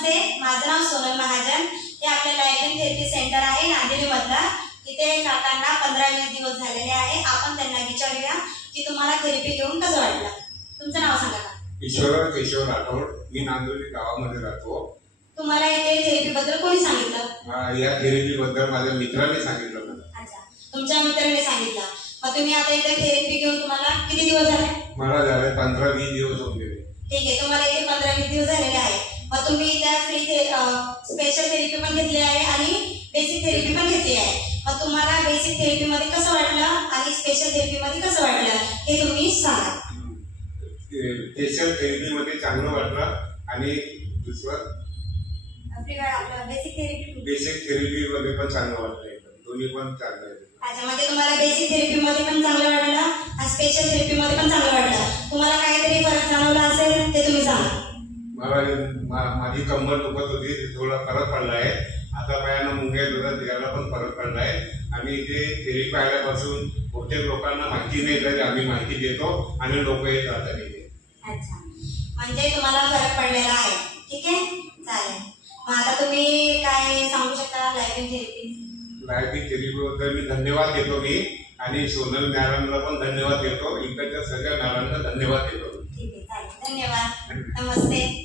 नमस्ते, माझं नाव सोनल महाजन. हे आपल्या लाईफ थेरपी सेंटर आहे नांदेडमधला. इथे काकांना 15-20 दिवस झालेले आहे. आपण त्यांना विचारूया की तुम्हाला थेरपी घेऊन कसं वाटलं. तुमचं नाव सांगा का? ईश्वर केशव राठोड. मी नांदोली गावामध्ये राहतो. तुम्हाला इथे थेरपी बद्दल कोणी सांगितलं? या थेरपी बद्दल माझ्या मित्राने सांगितलं मला. अच्छा, तुमच्या मित्राने सांगितलं. मग तुम्ही आता इथे थेरपी घेऊन तुम्हाला किती दिवस झाले? मला झाले 15-20 दिवस होऊन गेले. ठीक आहे, तुम्हाला इथे 15-20 दिवस झालेले आहे. मग तुम्ही त्या फ्री स्पेशल थेरपी पण घेतली आहे आणि बेसिक थेरपी पण घेतली आहे. मग तुम्हाला बेसिक थेरपी मध्ये कसं वाटलं आणि स्पेशल थेरपी मध्ये कसं वाटलं हे तुम्ही सांगा. स्पेशल थेरपी मध्ये चांगलं वाटलं आणि दुसरं बेसिक थेरपी मध्ये पण चांगलं वाटलं. दोन्ही पण चांगलं आहे. अच्छा, म्हणजे तुम्हाला बेसिक थेरपी मध्ये पण चांगलं वाटलं आणि स्पेशल थेरपी मध्ये पण चांगलं वाटलं. तुम्हाला काहीतरी फरक जाणवला असेल ते तुम्ही सांगा. मला माझी कंबर दुखत होती, थोडा फरक पडलाय. आता पायानं मुंग्या दुखत याला पण फरक पडलाय. आणि इथे थेरपी आल्यापासून बहुतेक लोकांना माहिती नाही, तर आम्ही माहिती देतो आणि लोक येत राहतात इथे. अच्छा, म्हणजे तुम्हाला फरक पडलेला आहे. ठीक आहे, चालेल. मग आता तुम्ही काय सांगू शकता लाईफ थेरपी? लाईफ थेरपी बद्दल मी धन्यवाद देतो मी, आणि सोनल मॅडमला पण धन्यवाद देतो. इकडच्या सगळ्या मॅडमला धन्यवाद देतो. ठीक आहे, चालेल. धन्यवाद. नमस्ते.